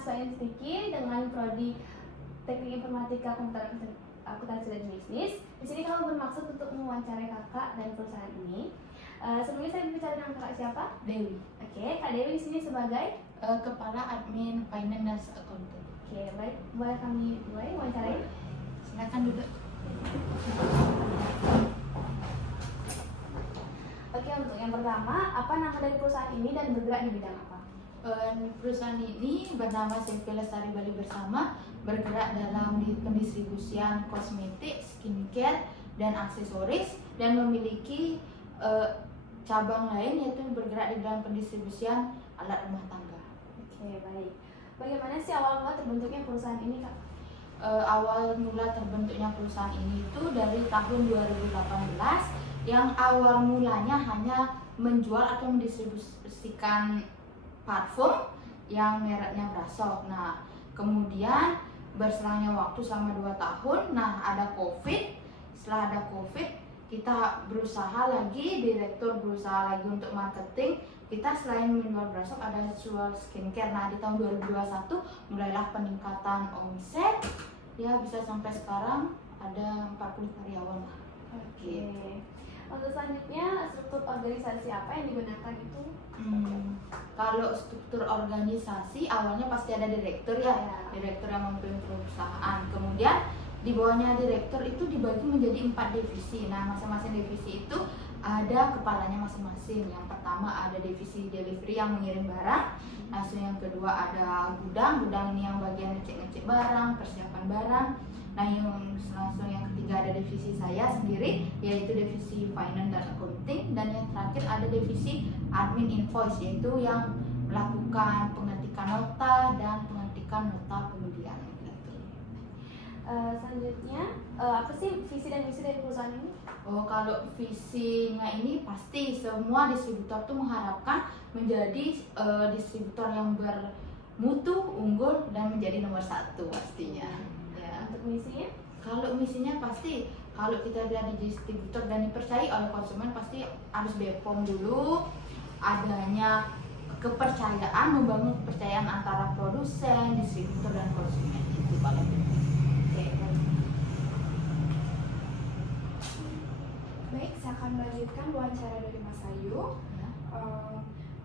mahasiswa Institusi dengan prodi Teknik Informatika Komputer Akuntansi dan Bisnis. Di sini kami bermaksud untuk mewawancarai kakak dan perusahaan ini. Sebelumnya saya berbicara dengan kakak siapa? Dewi. Oke, Kak Dewi di sini sebagai Kepala Admin Finance Accounting. Oke, baik. Boleh kami mulai wawancarai? Silakan duduk. Oke, untuk yang pertama, apa nama dari perusahaan ini dan bergerak di bidang apa? Perusahaan ini bernama CV Lestari Bali Bersama, bergerak dalam pendistribusian kosmetik, skincare, dan aksesoris, dan memiliki cabang lain yaitu bergerak di dalam pendistribusian alat rumah tangga. Oke, baik. Bagaimana sih awal mula terbentuknya perusahaan ini, Kak? Awal mula terbentuknya perusahaan ini itu dari tahun 2018, yang awal mulanya hanya menjual atau mendistribusikan parfum yang mereknya Brasov. Nah, kemudian berselangnya waktu selama 2 tahun, ada COVID. Setelah ada COVID, kita berusaha lagi, direktur berusaha lagi untuk marketing. Kita selain menjual Brasov ada jual skincare. Nah, di tahun 2021 mulailah peningkatan omset. Ya, bisa sampai sekarang ada 40 karyawan lah. Oke. Untuk selanjutnya, struktur organisasi apa yang digunakan itu? Kalau struktur organisasi awalnya pasti ada direktur ya, direktur yang memimpin perusahaan. Kemudian di bawahnya direktur itu dibagi menjadi 4 divisi. Nah, masing-masing divisi itu ada kepalanya masing-masing. Yang pertama ada divisi delivery yang mengirim barang. Langsung yang kedua ada gudang ini yang bagian ngecek-ngecek barang, persiapan barang. Nah, langsung yang ketiga ada divisi saya sendiri, yaitu divisi finance dan accounting. Dan yang terakhir ada divisi admin invoice, yaitu yang melakukan pengetikan nota dan pengetikan nota pembelian gitu. Selanjutnya, apa sih visi dan misi dari perusahaan ini? Kalau visinya ini pasti semua distributor tuh mengharapkan menjadi distributor yang bermutu, unggul, dan menjadi nomor 1 pastinya. Untuk misinya? Kalau misinya pasti kalau kita jadi distributor dan dipercayai oleh konsumen, pasti harus BPOM dulu, adanya kepercayaan, membangun kepercayaan antara produsen, distributor, dan konsumen. Itu paling penting. Oke. Baik, saya akan melanjutkan wawancara dari Mas Ayu. Ya.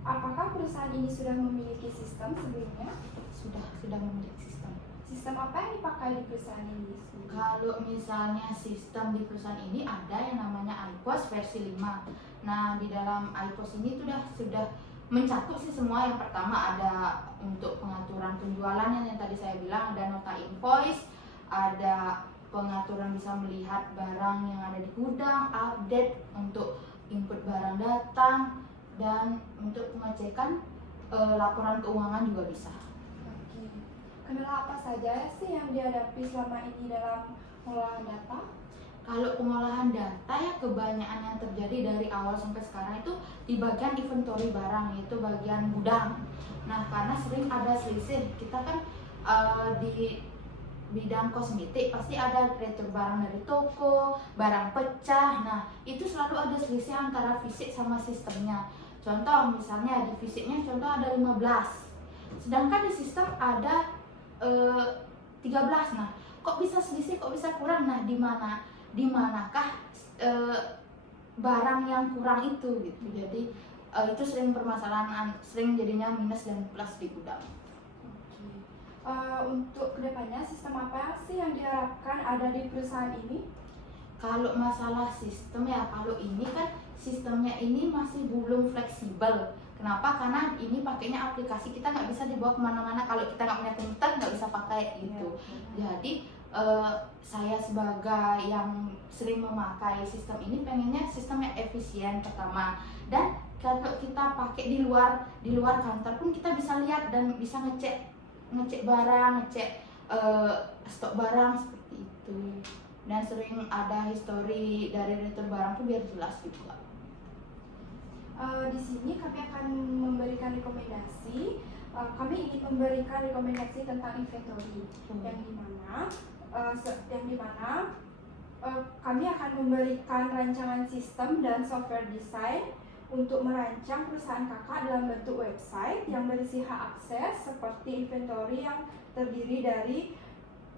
Apakah perusahaan ini sudah memiliki sistem sebelumnya? Sudah memiliki sistem. Sistem apa yang dipakai di perusahaan ini? Kalau misalnya sistem di perusahaan ini ada yang namanya iPOS versi 5. Nah, di dalam iPOS ini sudah mencakup sih semua. Yang pertama ada untuk pengaturan penjualan yang tadi saya bilang, ada nota invoice, ada pengaturan bisa melihat barang yang ada di gudang, update untuk input barang datang, dan untuk pengecekan laporan keuangan juga bisa. Kendala apa saja sih yang dihadapi selama ini dalam pengolahan data? Kalau pengolahan data ya kebanyakan yang terjadi dari awal sampai sekarang itu di bagian inventory barang, yaitu bagian gudang. Nah, karena sering ada selisih, kita kan di bidang kosmetik pasti ada retur barang dari toko, barang pecah. Nah, itu selalu ada selisih antara fisik sama sistemnya. Contoh misalnya di fisiknya contoh ada 15, sedangkan di sistem ada 13. Nah, kok bisa selisih, kok bisa kurang? Nah, di manakah barang yang kurang itu gitu. Jadi itu sering permasalahan, sering jadinya minus dan plus di gudang. Untuk kedepannya sistem apa sih yang diharapkan ada di perusahaan ini? Kalau masalah sistem ya, kalau ini kan sistemnya ini masih belum fleksibel. Kenapa? Karena ini pakainya aplikasi, kita nggak bisa dibawa kemana-mana. Kalau kita nggak punya komputer nggak bisa pakai gitu. Jadi saya sebagai yang sering memakai sistem ini pengennya sistemnya efisien pertama, dan kalau kita pakai di luar kantor pun kita bisa lihat dan bisa ngecek barang, ngecek stok barang seperti itu. Dan sering ada histori dari retur barang tuh biar jelas juga. Di sini kami akan memberikan rekomendasi. Kami ingin memberikan rekomendasi tentang inventory, yang dimana kami akan memberikan rancangan sistem dan software design untuk merancang perusahaan kakak dalam bentuk website yang berisi hak akses seperti inventory yang terdiri dari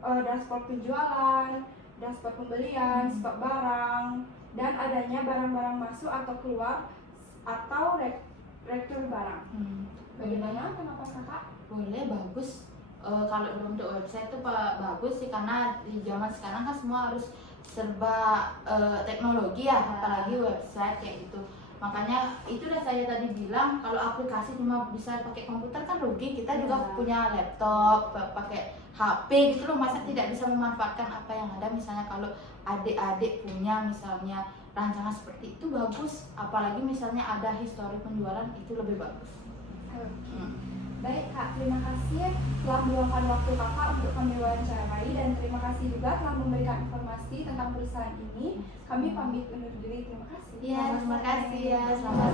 dashboard penjualan, dashboard pembelian, stok barang, dan adanya barang-barang masuk atau keluar atau rektur barang. Bagaimana pendapat kakak? Boleh, bagus. Kalau bentuk website itu bagus sih, karena di zaman sekarang kan semua harus serba teknologi ya, apalagi website kayak gitu. Makanya itu udah saya tadi bilang, kalau aplikasi cuma bisa pakai komputer kan rugi. Kita juga punya laptop, pakai HP gitu loh, masa tidak bisa memanfaatkan apa yang ada. Misalnya kalau adik-adik punya misalnya rancangan seperti itu bagus, apalagi misalnya ada histori penjualan, itu lebih bagus. Baik Kak, terima kasih telah meluangkan waktu kakak untuk kami wawancarai, dan terima kasih juga telah memberikan informasi tentang perusahaan ini. Kami pamit undur diri, terima kasih. Iya, terima kasih ya. Selamat